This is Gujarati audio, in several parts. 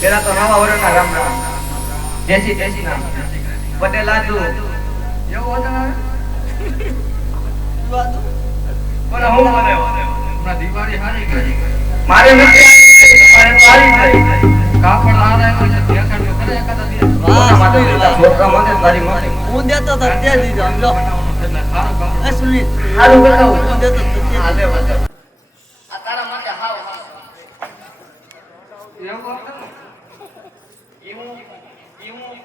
પેલા તો નવા વર્ષના રામ રામ દેશી નામ પટેલ આજુ એવું બોલો હું બનાવ્યો હમણાં દિવાળી હારી ગઈ મારે નથી તમારે સારી થઈ કાપડ આરાયો છે દેખાડ્યો કરે એકાદા દિવસ વાહ માથે લીધા છોકરા મને તારી માથે હું દેતો તો દે દીધો સમજો એટલે સારું કામ અસલી સારું બતાવું હું દેતો તો આ લે બતાવ આ તારા માટે હાવ એવું વાત એવું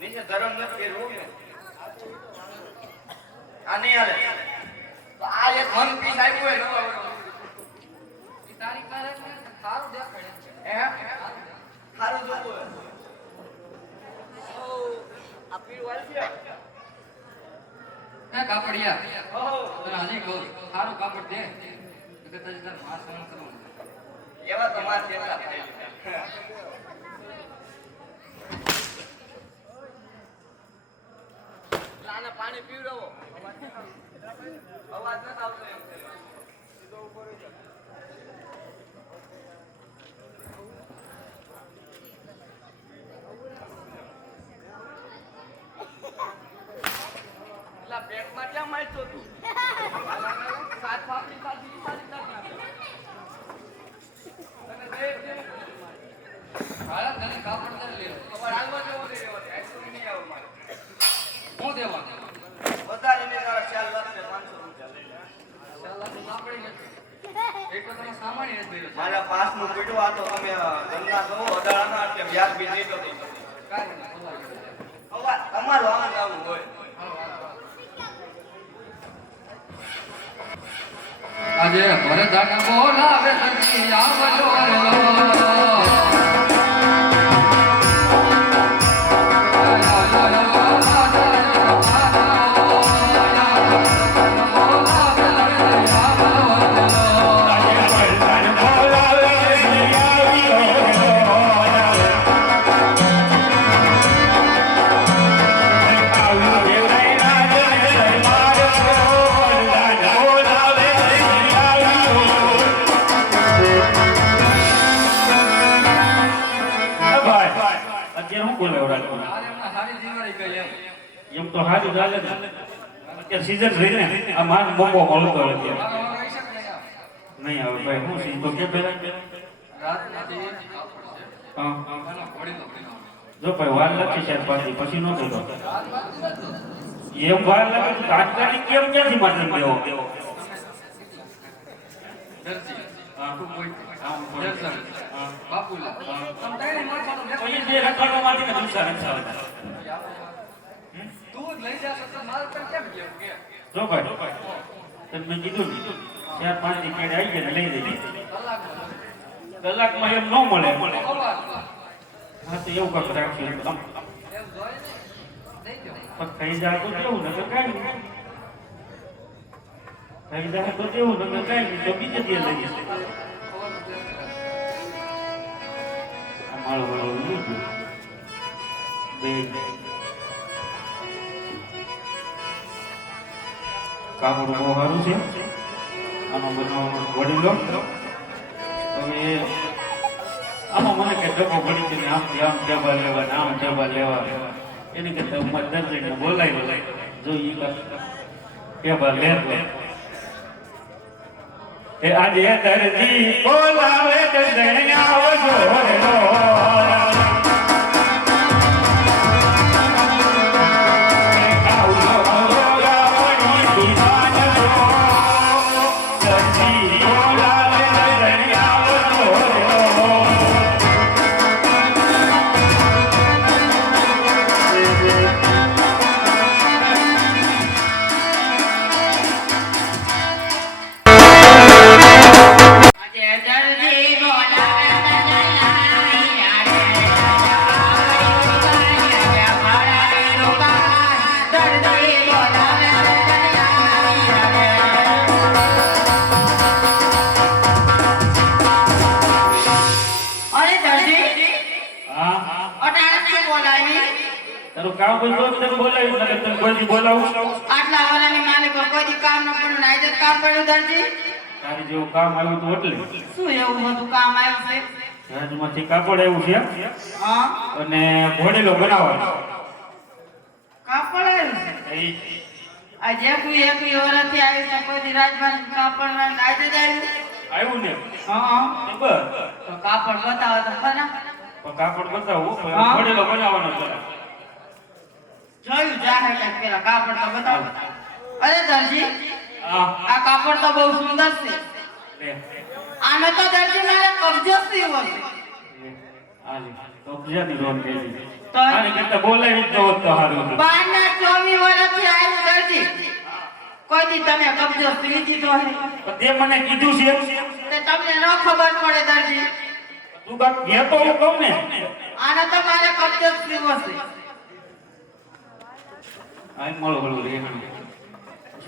નીચે ધરમ નથી રોગ ને આ નહીં હાલે તો આ એક મન પીસ આવ્યું હોય નવા ઈ તારી પાસે સારું દેખાડે હે સારું જોવું ઓ આ પીર વાળ છે હે કાપડિયા ઓહો તને હજી કહું સારું કાપડ દે કે તને તાર માર સહન કરવું એવા તમાર કેટલા લાને પાણી પીવડાવો અવાજ ન આવતો એમ સીધો ઉપર રહી જા લા પેટમાં ક્યાં મારતો તું સાત પાપડી સાદી સાદી નાખ અને દે હાલા તને કાપડ દે લે ખબર હાલવા જેવો દે એવો આઈસ્ક્રીમ નહીં આવ મારે હું દેવા વધારે ને 4 લાખ ને 500 રૂપિયા લઈ લે 4 લાખ ના પડી નથી એક તો તમે સામાન્ય જ દેજો મારા પાસ નું પીડો આ તો તમે ધંધા કરો અડાળાના એટલે વ્યાજ બી દઈ દો કાઈ નહીં અવા તમારો આ નામ હોય આજે ભરત બોલાવે તની આવજો એમ તો હારી ચાલે કે સીઝન રહીને આ માન મોકો મળતો નથી નહીં આવે ભાઈ હું સી તો કે પેલા હા જો ભાઈ વાર લાગે છે પછી નો થતો એમ વાર લાગે તો તાત્કાલિક કેમ ક્યાંથી માત્ર દેવો હા ખૂબ કોઈ આમ બાપુલા તમ તાઈને મારવાનો પછી જે રખડવામાંથી ને દુસરા રક્ષા તું લઈ જા તો માર પર કેમ ગયો કે જો ભાઈ તમે કીધું ને 4-5 ની કેડ આવી ગયા લઈ જઈએ કલાકમાં એમ ન મળે હા તો એવું કાક રાખ્યું એમ જોઈ દઈ દો પણ થઈ જાય તો કેવું ને કાઈ નહીં થઈ જાય તો કેવું ને કાઈ નહીં તો બીજે દે લઈએ અમારો વાળો લીધું બે કાપડ બહુ સારું છે આનો બધો વડીલો હવે આમાં મને કે ડબ્બો પડી છે ને આમ ડબ્બા લેવા આમ ડબ્બા લેવા એની કરતા ઉમર દર્શકને બોલાવી જો એ ડબ્બા લે એ આજે દરજી બોલાવે દર્શન આવજો કામ કોઈ તને બોલાવ્યું નથી તને કોઈ બોલાવું આટલા વાલાની માલિકો કોઈ કામ ન પડ્યું નાઈ જ કામ પડ્યું દરજી તારી જેવું કામ આવ્યું હતું એટલે શું એવું બધું કામ આવ્યું છે? રાજમાંથી કાપડ આવ્યું છે હા, અને ઘોડેલો બનાવવાનો કાપડ આવ્યું છે. એ આ જેકું એકું વર્ષથી આવ્યું છે, કોઈ દી રાજમાં કાપડ ના આજે જ આવ્યું. આવ્યું ને હા, બસ તો કાપડ બતાવો તો ખરા. પણ કાપડ બતાવું પણ હા. ઘોડેલો બનાવવાનો છે જોયું જાહે કે પેલા કાપડ તો બતાવો. અરે દરજી, હા આ કાપડ તો બહુ સુંદર છે. લે આનો તો દરજી મારે કબજો સીવો છે. આલે તો બીજાની રોન કરી તો આને કરતા બોલાવી જ દો તો સારું હતું. 12 ના 24 વર્ષથી આવ્યું દરજી, કોઈ દી તમે કબજો સીવી દીધો હે? પણ તે મને કીધું છે તે તમને ન ખબર પડે દરજી. તું કાક ઘેર તો હું કહું ને આનો તો મારે કબજો સીવો છે. આ મળો મળો રે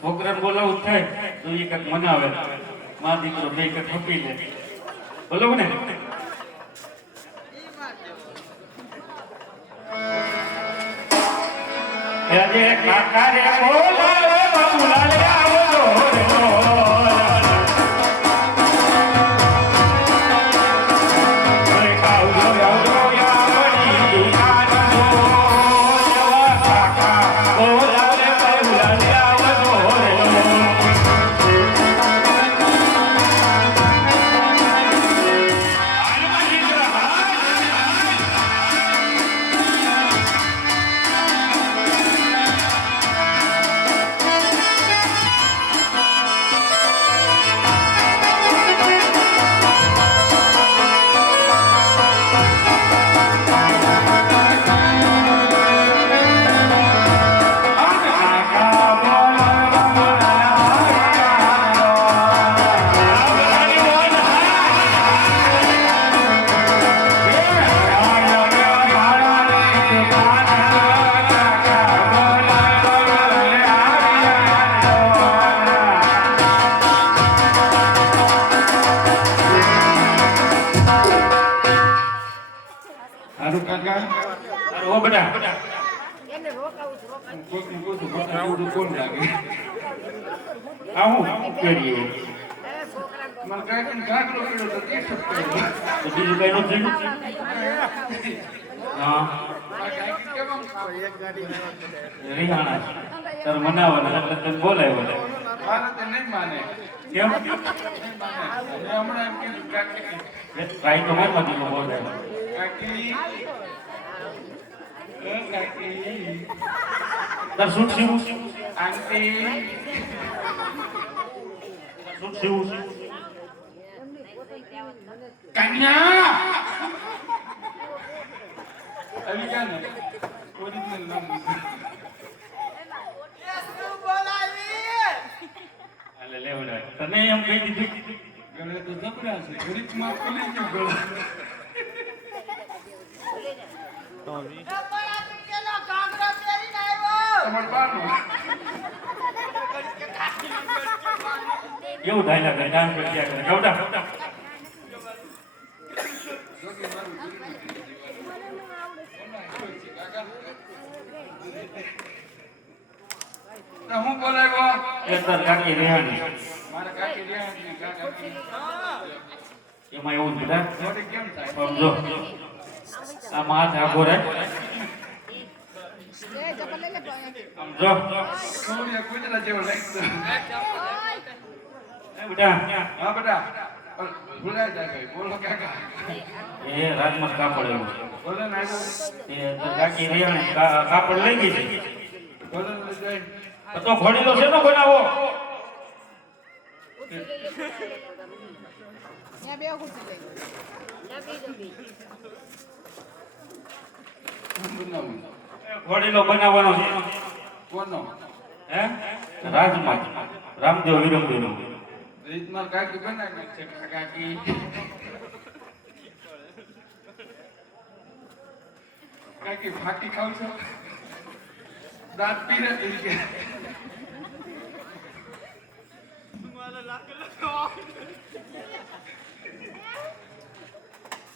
છોકરાને બોલાવું થાય તો એ કંઈક મનાવે મા દીકરો બે કંઈક ખપી લે બોલો ને આજે કાકા રે બોલાવે બાબુલા લે આવો રે ઓરે કાઉ આવજો યાવડી કાનો જવા કાકા બોલાવે બાબુલા લે આવો રે હારું કાકા ઓ બેટા કોકનું કોતું કોતું કોણ લાગે આવું કરીએ મારા કાકાને ઘાઘરો કર્યો તો તે સપ્તાહ તો બીજું કઈ નથી હા આ કાકી કેમ આમ ખાવ? રિહાણા તાર મનાવવાનું એટલે તને બોલાવ્યો મારે તો નહીં માને કેમ નહીં માને મેં હમણાં એમ કીધું કાકી ટ્રાય તો મારી માંથી બોલાવ્યો કાકી કાકી તાર સૂટ સીવું આંટી સૂટ સીવું કન્યા આવી ગયા ને ઓરિજિનલ નામ એટલે લેવડા તને એમ કહી દીધું ગળે તો જબરા છે ઘડીકમાં ખુલી ગયું ગળું તમારે બાનું એવું ધાયલા કરે ડાન્સ કર્યા કરે ગવડા જોગી મારું ગુરુનું કીધું તો હું બોલાવ્યો એક તાર કાકી રેહાણી મારા કાકી રહ્યા ને કાકી એમાં એવું જ બેટા મોઢે કેમ થાય સમજો આ માથ આગો રે સમજો સોનિયા કુતરા જેવો લાગતો એ બેટા હા બેટા ભૂલાય જાય ભાઈ બોલો કાકા એ રાજમાં કાપડ એવું બોલો ને આવ્યો એ તાર કાકી રેહાણી કાપડ લઈ ગઈ છે બોલો ને જાય તો ઘોડીલો છે નો બનાવો બનાવું ઘોડીલો બનાવવાનો છે કોનો હે રાજમાં રામદેવ વિરમદેવ રીતમાં કાકી બનાવી છે કાકી કાકી ફાકી ખાવ છો દાંત પીરે પી કે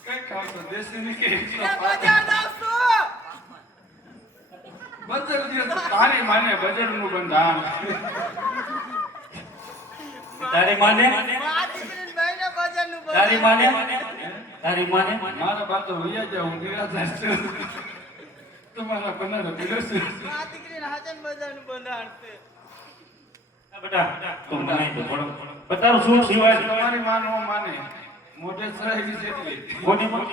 કઈ ખાવ છો દેશી ની કે બજર દિવસ તારી માને બજર નું બંધાણ તારી માને આ દીકરીને ભાઈને બજારનું તારી માને તારી માને મારા બા તો વૈયા જાય હું નિરાધાર છું તમારા બનારો પીડો છું આ દીકરીને હાજન બજારનું બંધાણ છે બેટા તું મને તો થોડો બતાવ શું સિવાય તમારી માન નો માને મોઢે સરાઈ છે એટલી કોની માં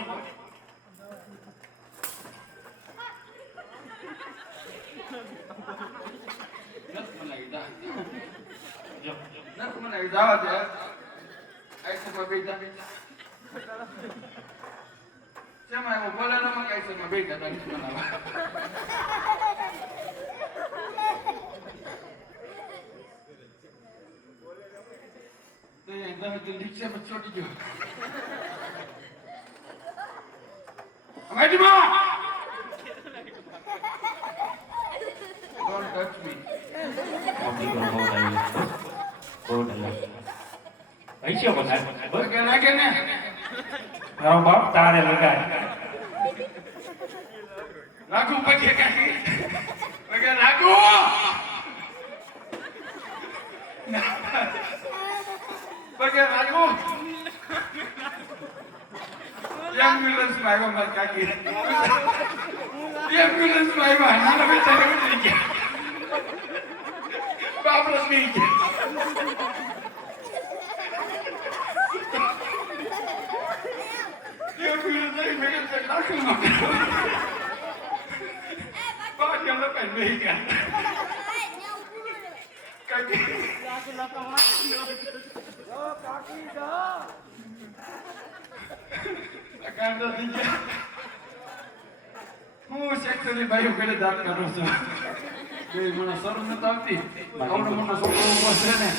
મને જાવા દે આઈસે માં બેઠા શેમાં એવું બોલાનામાં આઈસે માં બેઠા તારી બનાવા તો એ અંદર રિક્ષા માં ચોટી ગયો અમારી માં Don't touch me. મમ્મી કો બોલ પૈસા બધા બસ કે લાગે ને તારો બાપ તારે લગાય લાગુ પગે કાકી પગે લાગુ પગે લાગુ એમ્બ્યુલન્સ માં આવ્યો મારી કાકી એમ્બ્યુલન્સ માં આવ્યા નાના બેટા ઉતરી ગયા બાપરસ નહીં ગયા એમ્બ્યુલન્સ આવી મેં તો દાખલ માં બાકી લોકો નહીં ગયા કાકી કાંડો થઈ ગયા હું સેક્ટરી ભાઈઓ પેલે દાંત કરું છું કે મને શરમ નથી આવતી આવડો મોટો છોકરો ઉભો છે ને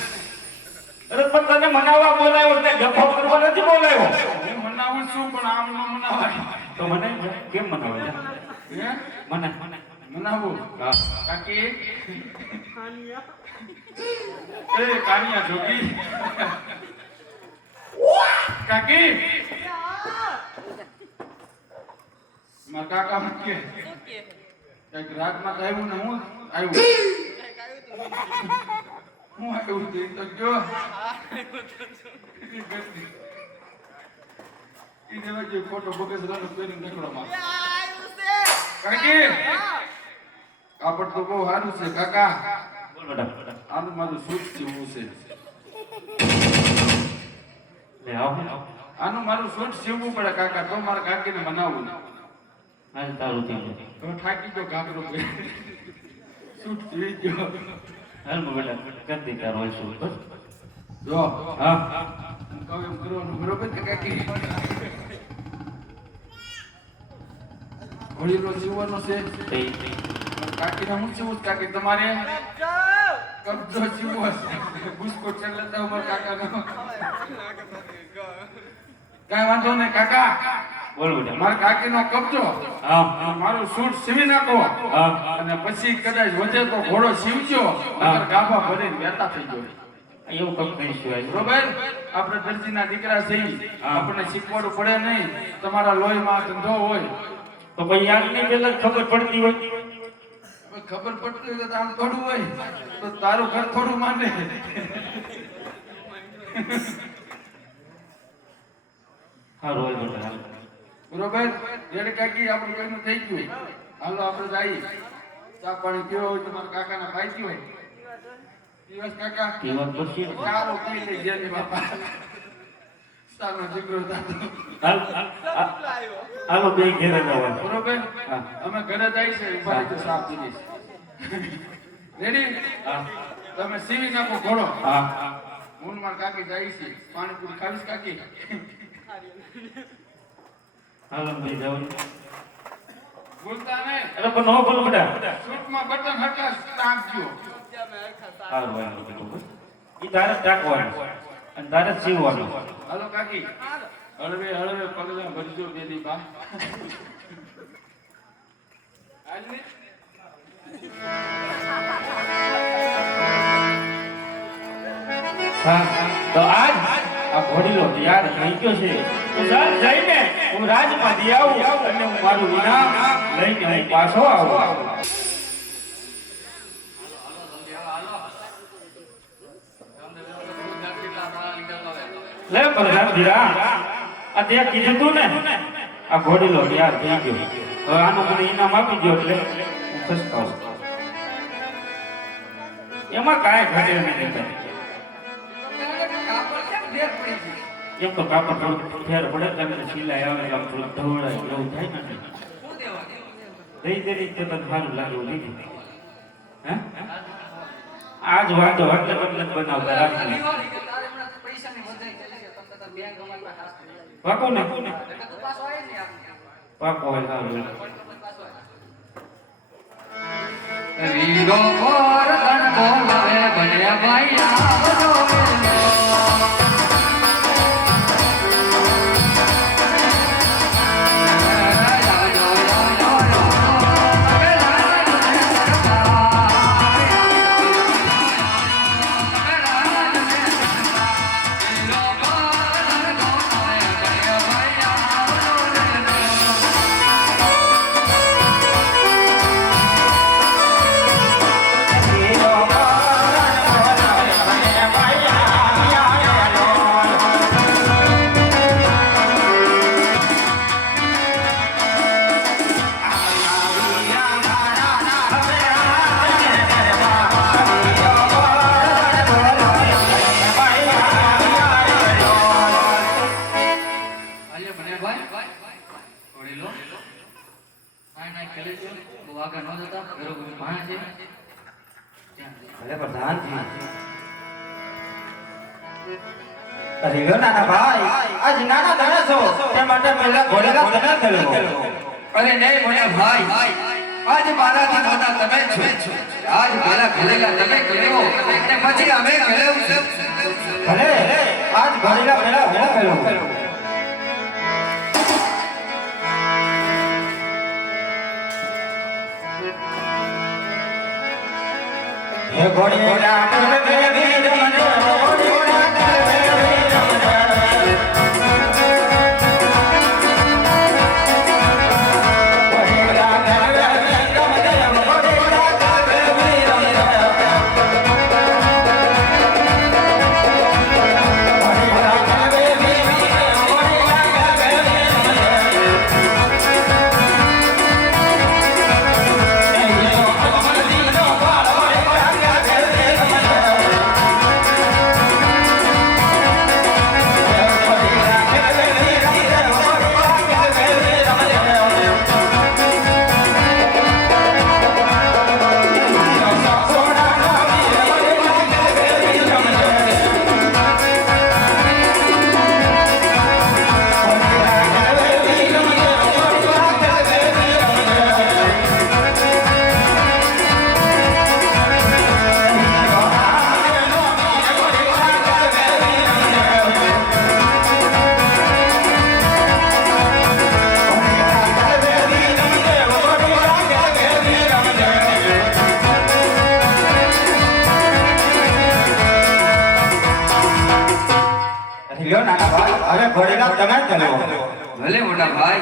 અરે પણ તને મનાવવા બોલાયો એટલે ગફો કરવા નથી બોલાયો હું મનાવું છું પણ આમ ન મનાવાય તો મને કેમ મનાવે હે મને મનાવું હા કાકી એ કાનિયા જોગી કાકી મારા કાકા મને કે કઈક રાતમાં તો આવ્યું ને હું આવ્યું હું આવ્યું તે તો જો ઈ દેવા જે ફોટો બગસરાનો પહેરીને નીકળવામાં કાકી કાપડ તો બહુ સારું છે કાકા બોલ બેટા આનું મારું સૂટ સીવવું છે લે આવ આનું મારું સૂટ સીવવું પડે કાકા તો મારા કાકીને મનાવું આજે તારું થઈ ગયું તો થાકી ગયો ઘાઘરો સૂટ સીવી ગયો હાલ બેટા કરી તારો હોય શું બસ જો હા હું કહું એમ કરવાનું બરોબર છે કાકી હોળીનો સીવવાનો છે કાકીને હું સીવું છું, કાકી તમારે કબજો સીવવો છે ગુસ્કો ચલતા ઉપર કાકાનો કાંઈ વાંધો નહીં કાકા બોલ બેટા મારા કાકીનો કબજો હા મારું સૂટ સીવી નાખો હા અને પછી કદાચ વધે તો ઘોડો સીવજો નકર ગાભા ભરીને બેઠા થઈ ગયો એવું કમ કહીશું આજ બરોબર આપણે દરજીના દીકરા છીએ આપણને શીખવાડવું પડે નહીં તમારા લોહીમાં ધંધો હોય તો ભાઈ યારની પેલા ખબર પડતી હોય હવે ખબર પડતી હોય તો આમ થોડું હોય તો તારું ઘર થોડું માને હારું હોય બેટા હાલ. બરોબર રેડ કાકી આપણું કોઈનું થઈ ગયું હાલો આપણે જઈએ ચા પાણી પીવો હોય તમારા કાકાના ભાઈ હોય દિવસ કાકા એ વાત પછી ચાલો પી લઈ જેની બાપા સાનો દીકરો થતો હાલ હાલો બે ઘેરે જવાનું બરોબર હા. અમે ઘરે જાય છે ઉભા રહીજો સાફ દીધીશ રેડી હા તમે સીવી નાખો ઘોડો હા હું ને મારા કાકી જાય છે પાણીપુરી ખાવીશ કાકી હાલો ભાઈ જવાનું ભૂલતા નહીં અરે પણ નો બોલો બેટા સૂટમાં બટન હટા ટાંકજો હારું હોય બેટા ઈ તારે ટાકવાનું અને તારે સીવવાનું હાલો કાકી હળવે હળવે પગલા ભરજો દેદી બા આજને હા તો આજ આ ઘોડીલો તૈયાર થઈ ગયો છે તો ચાલ જઈને હું રાજમાં દી આવું અને હું મારું ઇનામ લઈને હું પાછો આવું લે પ્રધાન ધીરા આ તે કીધું તું ને આ ઘોડીલો યાર થઈ ગયો હવે આનો મને ઇનામ આપી દો એટલે હું ખસકાઉં એમાં કાંઈ ઘટે નહીં કાપડ કેમ ફેર પડી ગઈ? એમ તો કાપડ થોડું ફેર પડે તમને સિલાઈ આવે આમ થોડું ઢવળાય એવું થાય ને શું દેવા? દઈ દે રીતે તને સારું લાગ્યું લીધું હે આજ વાંધો એટલે તમને બનાવતા રાખી દિવાળી કે તારે હમણાં પૈસાની વધાઈ કરી છે. તમને તાર બેંક અમારી પાસે હાથ કરી. પાકો ને એટલે તું પાછો આવે ને યાર. પાકો હોય સારું પાછો આવે. વીરો પર ધન બોલાવે ભલે ભાઈ આવજો અરે લો નાના ભાઈ આજ નાના દાણા છો તે માટે પહેલા ઘોડેલા તમે ખેલો અરે નહીં મોટા ભાઈ આજ મારાથી મોટા તમે છો આજ મારા ઘરેલા તમે કર્યો અને પછી અમે કર્યું છે ભલે આજ ઘોડેલા પહેલા હું ખેલો હે ઘોડેલા હવે ઘોડેલા તમે ખેલો ભલે મોટા ભાઈ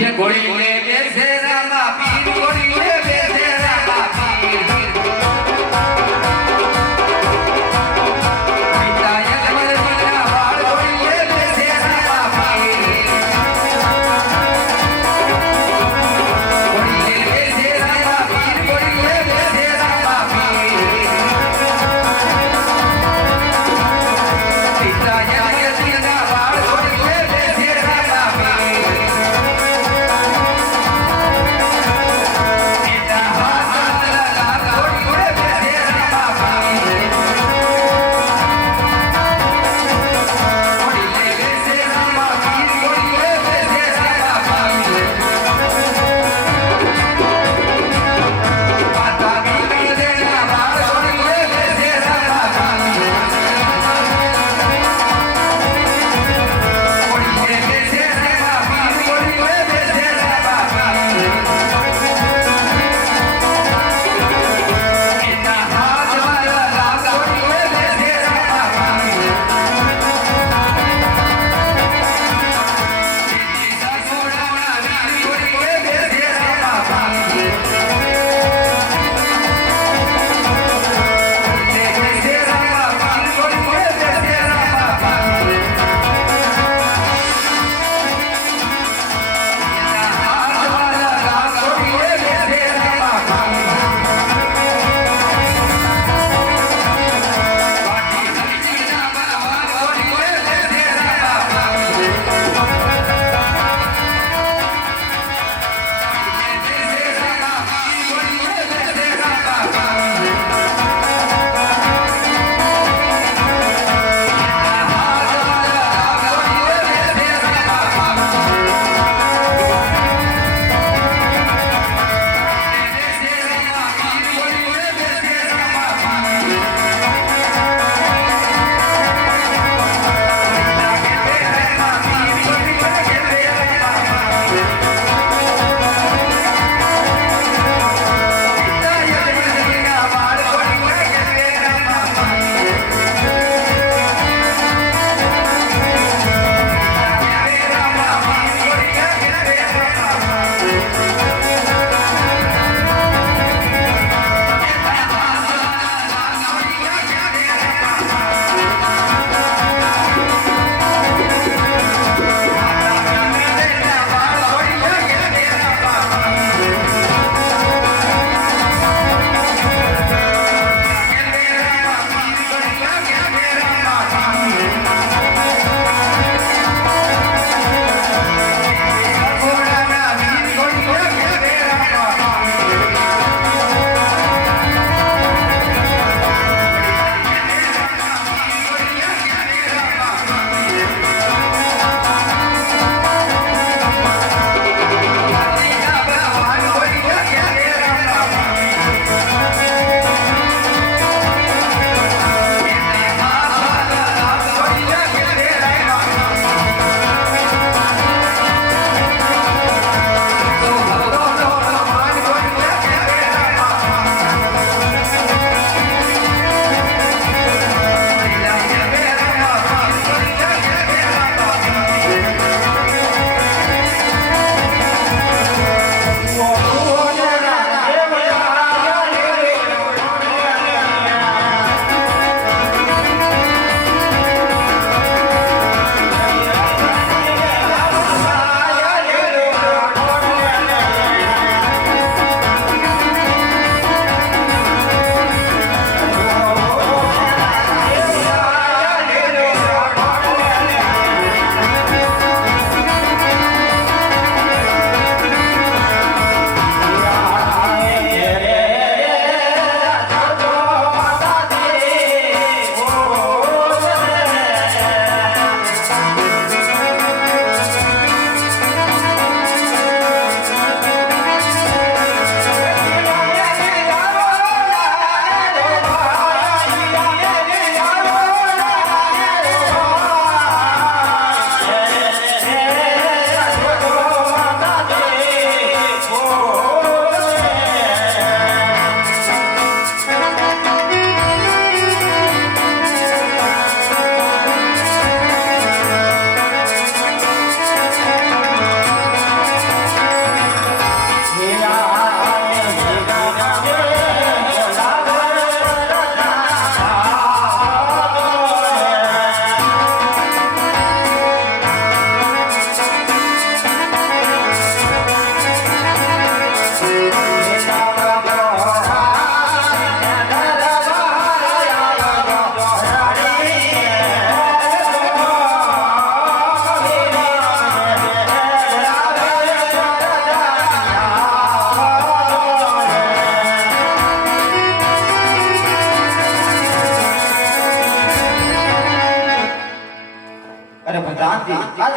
ये गोड़ी ले बेसे रामा पीर गोड़ी ले बेसे रामा पीर पिताया कमल मीरा वाल गोड़ी ले बेसे रामा पीर गोड़ी ले बेसे रामा पीर गोड़ी ले बेसे रामा पीर पिताया कमल मीरा वाल गोड़ी ले बेसे रामा पीर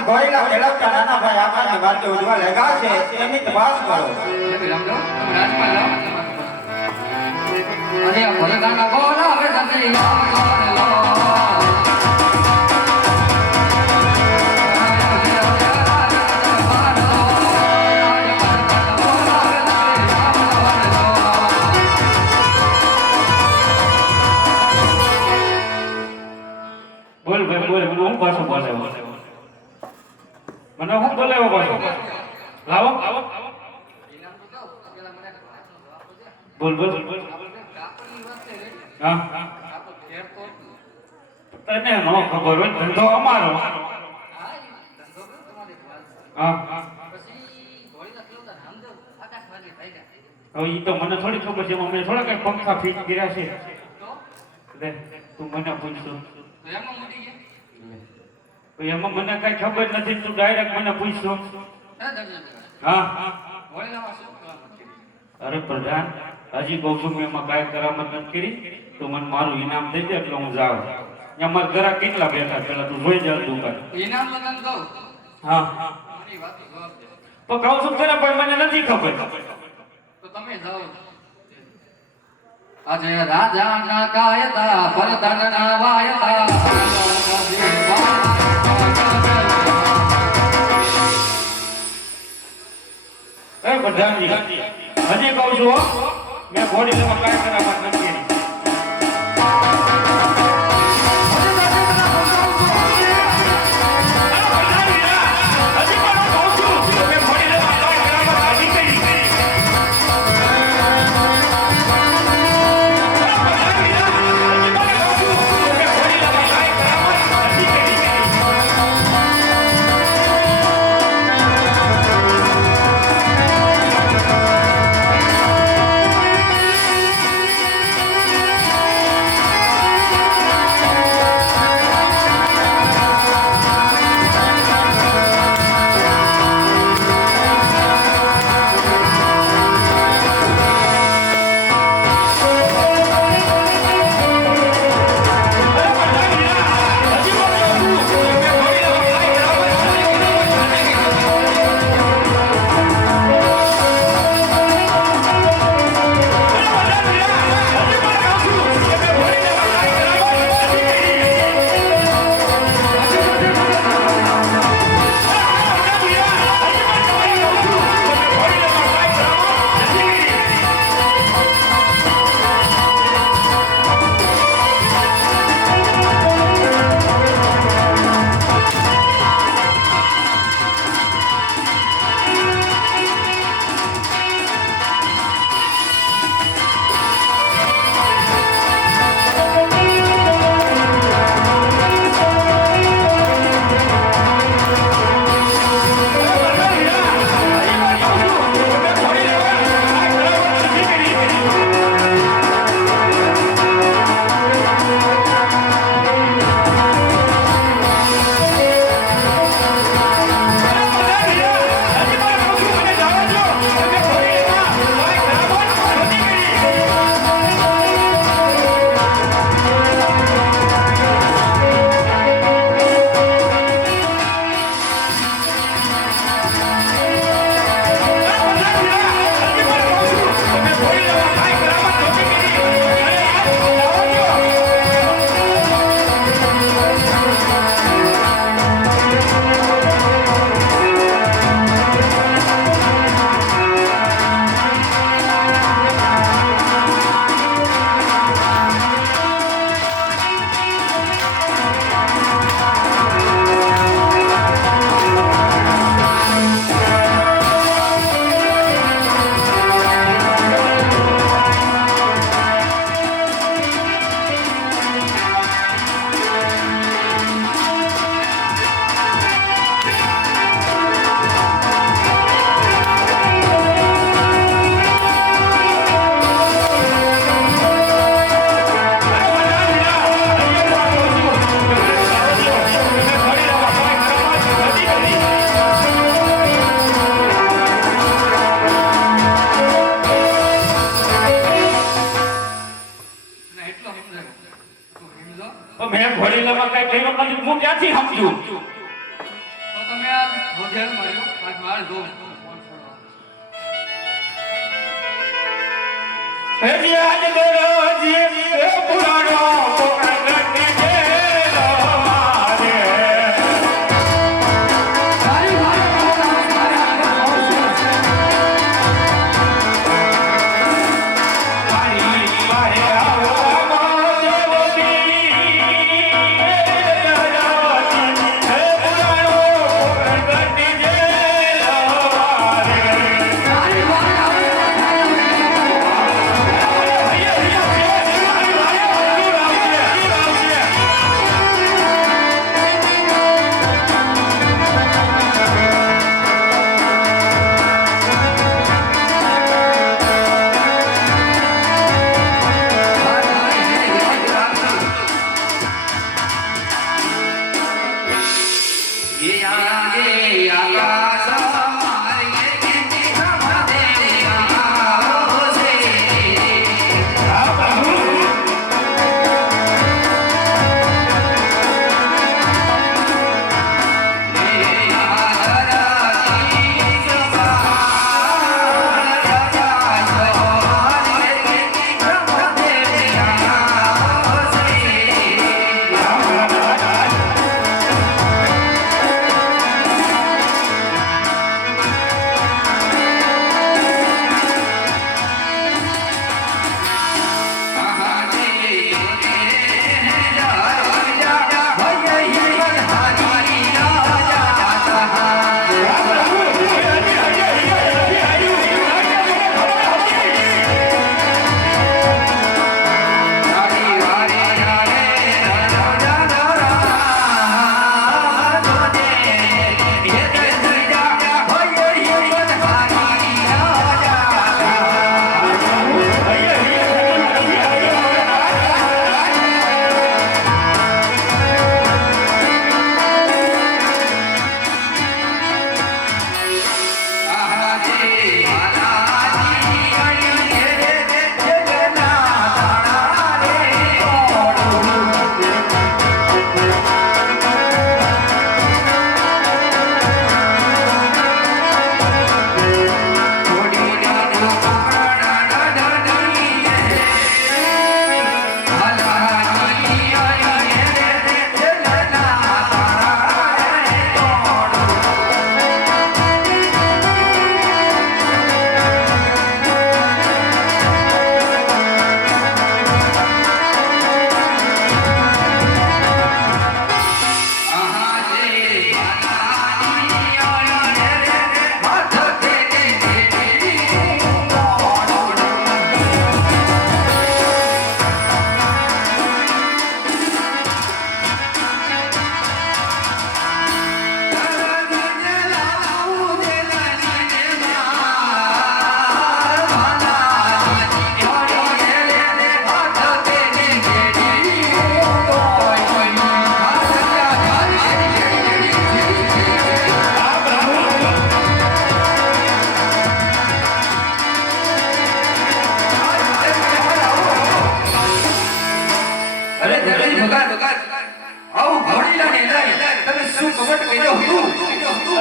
ગોયલા ખેલાવતા નાના ભાઈ આમાની વાતે ઉજવા લેગા છે એની તપાસ કરો. તમે સમજો તમે રાજમાં લાવો અરે ભરગાના બોલાવે તમે લો બોલ ભાઈ બોલ મને હું પાછો બોલાવ્યો મને હું બોલાવ્યો પાછો લાવો બોલ બોલ હા તને નો ખબર હોય ધંધો અમારો હા હવે ઈ તો મને થોડી ખબર છે અમે થોડા કઈ પંખા ફીટ કર્યા છે લે તું મને પૂછતો એમાં મને કઈ ખબર નથી તું ડાયરેક્ટ મને પૂછતો હા અરે પ્રધાન હજી કહું છું મેં એમાં કાંઈ કરામત નથી કરી તું મને મારું ઇનામ દઈ દે એટલે હું જાઉં અમારા ઘરા કેટલા બેઠા પેલા તું જોઈ જા દુકાન ઇનામ તો તને દઉં હા મારી વાત જવાબ દે પણ કહું છું ખરા પણ મને નથી ખબર તો તમે જાઓ આજે રાજા ના કાયદા ભરતન ના વાયદા એ પ્રધાનજી હજી કહું છું હો, મેં ઘોડી લેવા કાંઈ કરામત નથી કરી મેં ઘોડીલામાં કઈ કર્યું નથી હું ક્યાંથી સમજુ તો તમે હાલ જો હજી આજ દરજી એ પુરાણો કોકણ ગઢ મારે તારી વાત તારી મારે આવો દેવતી હે પુરાણો કોકણ ગઢ મારે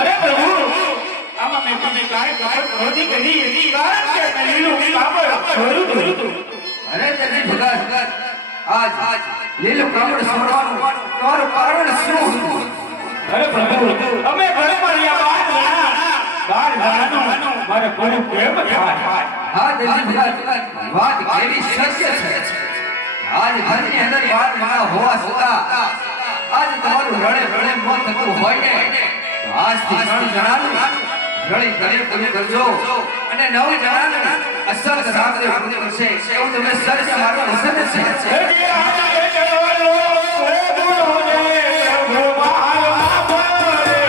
અરે પ્રભુ આમાં મેં તમને કાંઈ નહોતી કરી કારણ કે મેં લીલું કાપડ છોડ્યું હતું. અરે જલ્દી ભગત આજ લીલો કાપડ છોડવાનું તારું કારણ શું હતું? અરે પ્રભુ અમે ઘરે મળ્યા બાર જણાનું મારે કોને પ્રેમ થાય. હા જલ્દી ભગત વાત કેવી સત્ય છે. આજ ઘરની અંદર બાર માણા હોવા છતાં આજ તમારું રડે રડે મોત થતું હોય ને તો આજથી 3 જણાનું રડી રડી તમે કરજો અને 9 જણાનું અસર રામદેવ પૂરી કરશે એવું તમે સર્જ મારું વસન છે. હજી આના ચલો હે ગુરુ ને પ્રભુ મારા પરે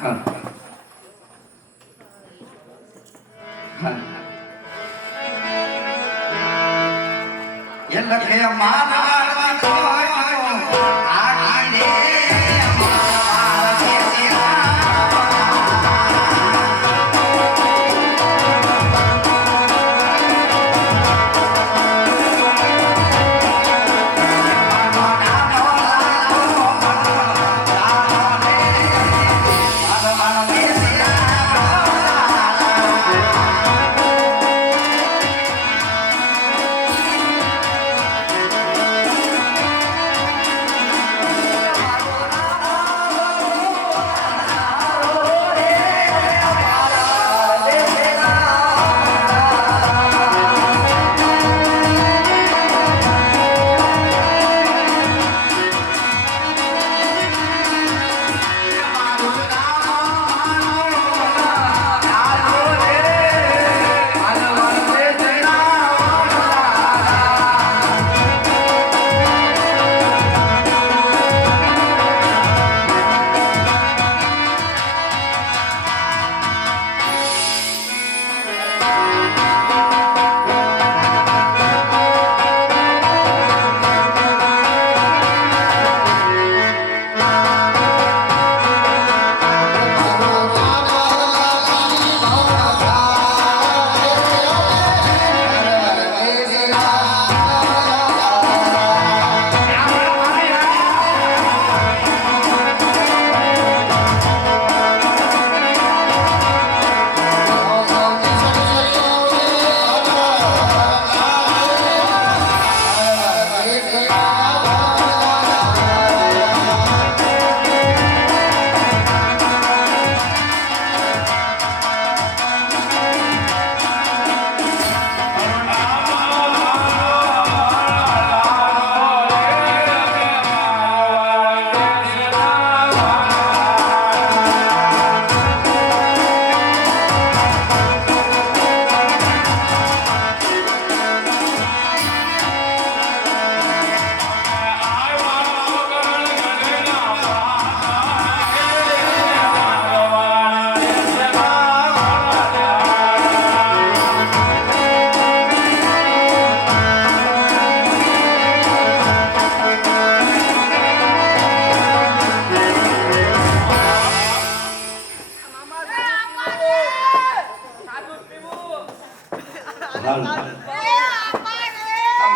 હા હા એ લખે મારા કોઈ આને મારા કેસીરા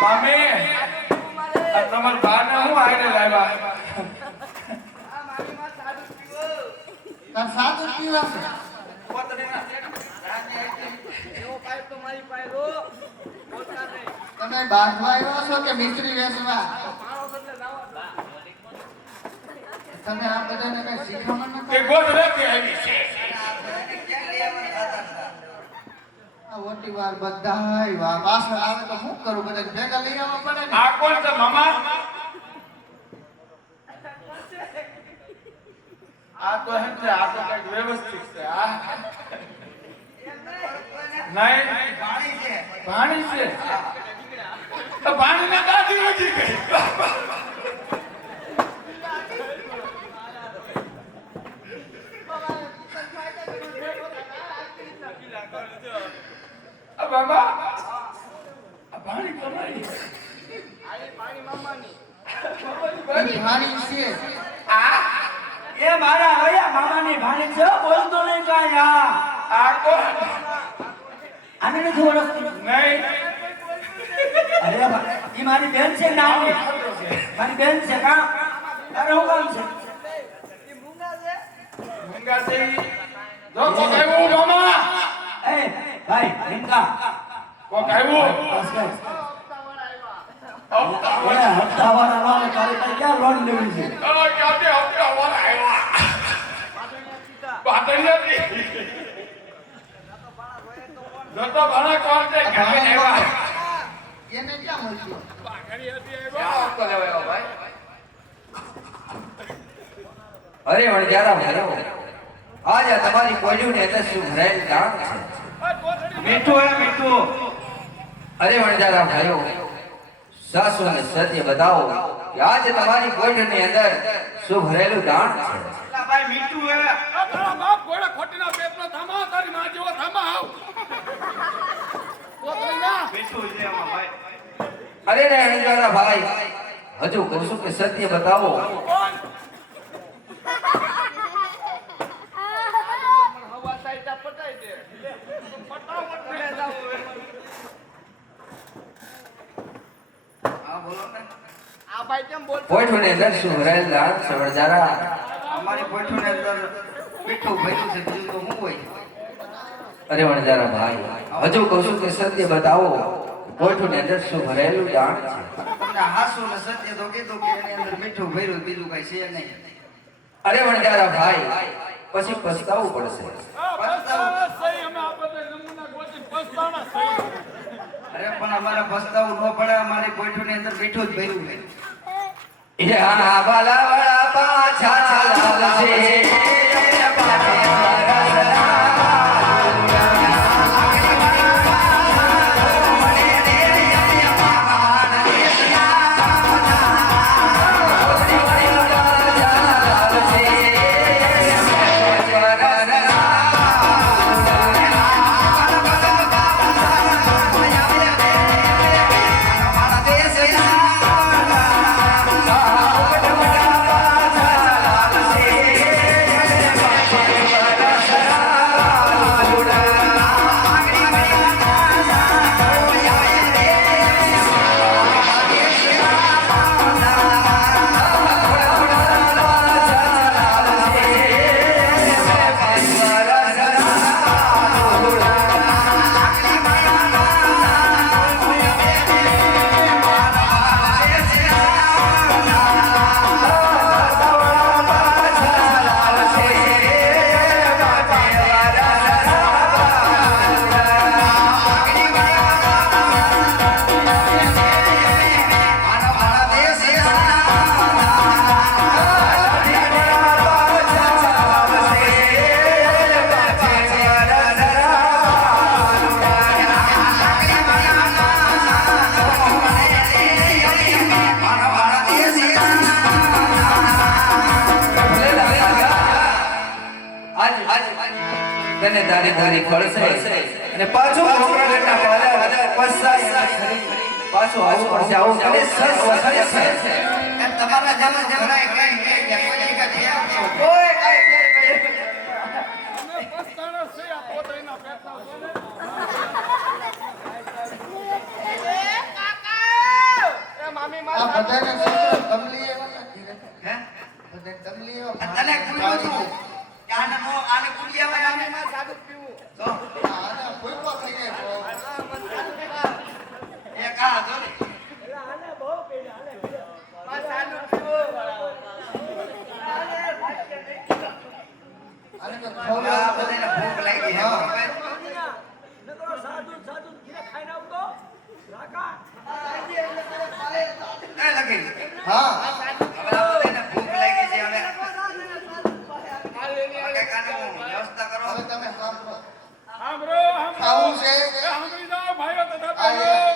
મામી આ તમાર બાને હું આઈને લાવ્યા તાર સાદું પીવા છે તમે બાંધવા આવ્યા છો કે મિસ્ત્રી વેચવા તમે આ બધાને કઈ શીખવવાનું તે નથી ગોદરેથી આવી છે આ ઓટી વાર બધાય વા પાછળ આવે તો શું કરું બધા ભેગા લઈ આવવા પડે ને આ કોણ છે મામા આ તો હે છે આ તો કઈક વ્યવસ્થિત છે આ નહીં પાણી છે તો પાણીને દાદી વધી ગઈ બાબા આ પાણી તમારી ભાણી છે એ મારા હૈયા મામાની ભાણી છે બોલતો નહીં કાંઈ આ કોણ આને નથી ઓળખતી નહીં અરે એ મારી બેન છે નાની મારી બેન છે કા અરે હું કામ છે મૂંગા છે જો કોક આવ્યું મામા એ ભાઈ લીમકા કોક આવ્યું બસ બસ હપ્તા ઓલા હપ્તાવાળા વાળા તારે કઈ ક્યાં લોન લેવી છે ક્યાંથી હપ્તા વાળા આવ્યા પાટણિયાથી જતો ભણા કોણ છે ક્યાં આવ્યા એને ક્યાં મળ્યું અરે વણજારા ભાઈઓ આજ આ તમારી કોલ્યુને એટલે શું ભરાયેલ ગામ છે મીઠું હે મીઠું અરે વણજારા ભાઈઓ સાસુ અને સત્ય બતાવો કે આજ તમારી કોલ્યુની અંદર શું ભરેલું દાણ છે ભાઈ મીઠું હે આ તારા બાપ ઘોડા ખોટીના પેટનો થામા તારી માં જેવો થામા આવ પોતરી ના મીઠું છે આમાં ભાઈ અરે રે હરિદ્વારા ભાઈ હજુ કહું છું કે સત્ય બતાવો હવા સાઈટા પટાઈ દે ફટાફટ લે જાવ હા બોલો ને આ ભાઈ કેમ બોલ પોઠોને અંદર શું ભરાયેલ દાળ છે વણજારા અમારી કોઠુને અંદર મીઠું ભર્યું છે બીજું તો શું હોય અરે વણજારા ભાઈ હજુ કહું છું કે સત્ય બતાવો પોઠોને અંદર શું ભરાયેલું દાળ છે તમને હાસુ ને સત્ય તો કીધું કે એની અંદર મીઠું ભર્યું બીજું કઈ છે નહીં અરે વણજારા ભાઈ પછી પસ્તાવું પડશે પસ્તાવા સહી અમે આપણે નમૂના ગોતી પસ્તાવા સહી અરે પણ અમારે પસ્તાવું ન પડે અમારી કોઠુની અંદર મીઠું જ ભર્યું છે એ હા બાલા વાળા પાછા ચાલશે તને તારી તારી ખળશે અને પાછું કોકરાગઢના પાલા પસાય પાછું આવું પડશે આવું કરે સર વખરે છે એમ તમારા જમા જમરાય કઈ કોઈ કઈ કોઈ કઈ અમે પસ્તાવા સહી આ પોતરીના પેટનો સોને એ મામી આ માં બધાને શું તમલી એવા હે બધાને તમલી એવા તને કુલ્યો છું કે આને નો આને કુલિયા માં આને માં સાદું પીવું તો આને કોઈ પણ થઈ જાય એક આ જો ને માં સાદું પીવું આને તો આ ખવડાવ બધાને ભૂખ લાગી હે બાપા. એ લખી હા હવે આ બધાને ભૂખ લાગી છે હવે આ લેની કઈ કાનું વ્યવસ્થા કરો હવે તમે સાંભળો સાંભળો ખાવું છે સાંભળી જાઓ ભાઈઓ તથા આ બહેનો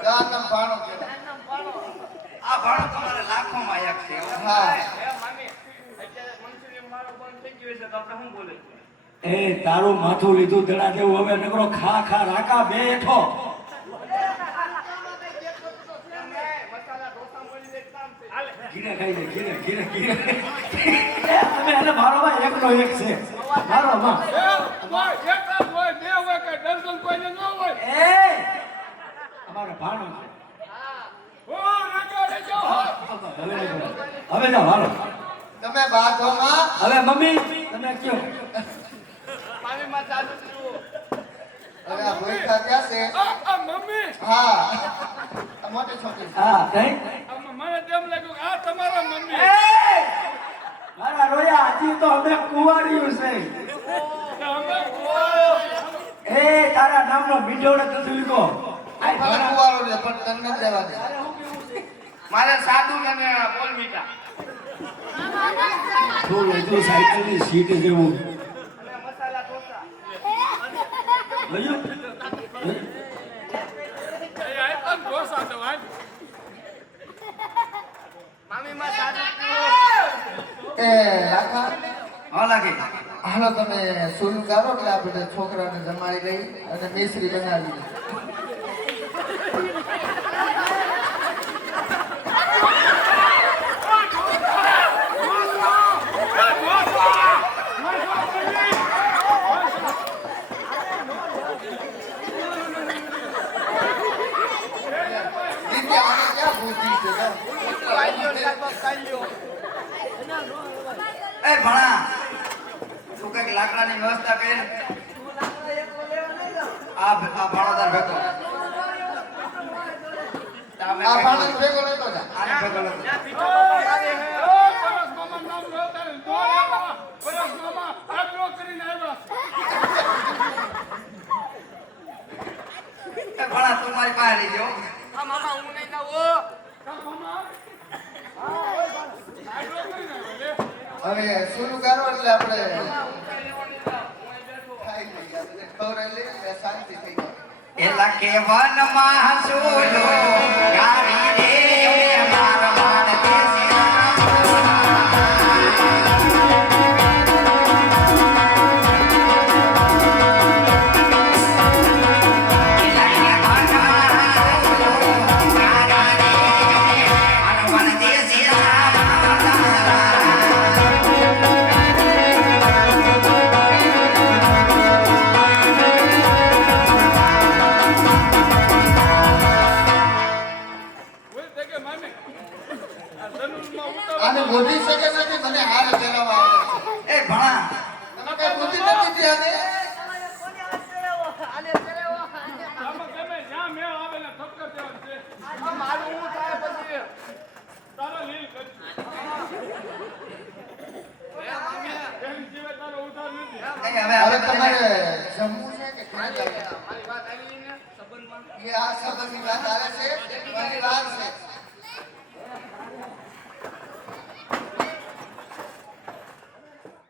ગાતમ ભાણો કહેવાય આ ભાણો તમારે લાખોમાં એક છે હા એ મામી અત્યારે મંચુરિયન મારો બંધ થઈ ગયો છે તો આપણે શું બોલે એ તારું માથું લીધું દડા દેવું હવે નકરો ખા ખા રાકા બેઠો મસાલા ઢોસા મળી જાય કામ છે હાલે ઘીરે ખાઈ લે ઘીરે તમે એને મારો માં એકનો એક છે મારો માં એ હોય એક જ હોય બે હોય કે દર્શન કોઈને ન હોય એ અમારો ભાણો છે ઓ રેજો હવે જાઓ હાલો તમે બાધોમાં હવે મમ્મી તમે કયો મામી માં ચાલુ પીવું હવે આ ભૂખા ક્યાં છે આ મમ્મી હા આ મોટી છોકરી છે હા કઈ મને તેમ લાગ્યું કે આ તમારા મમ્મી એ મારા રોયા હજી તો અમે કુંવારિયું છે અમે એ તારા નામનો મીઠોડો નથી લીધો ભલે કુંવારો છે પણ તને જ દેવા દે મારે સાદું અને બોલ મીઠા તું લીધું સાયકલની સીટ જેવું અને મસાલા ઢોસા જોયું? ઢોસા તો ભાઈ મામી માં સાદું પીવું એ લાખા હા લાગે હાલો તમે સુરુ કરો એટલે આપણે છોકરાને જમાડી લઈ અને મિશ્રી બનાવી ક્યાં બુદ્ધિ છે એ ભણા તું કઈક લાકડાની વ્યવસ્થા કર આ ભાણોદાર ભેગો આ પાણી ભેગો લેતો જા આને ભેગો લેતો એ ભણા તું મારી પાસે લઈ જાઓ હવે સુરુ કરો એટલે આપણે ખાઈ લઈએ ખવડાવી લઈએ એટલે શાંતિ થઈ જાય એલા કે વનમાં હસુલો ગાવી રે માર માર આને બોધી શકે નથી મને હાર ચલાવવા આવે છે એ ભણા તમે કઈ બુદ્ધિ નથી ત્યાં હવે તમારે જમવું છે કે ક્યાં જવું? એ આ સંબંધની વાત આવે છે મારી વાત છે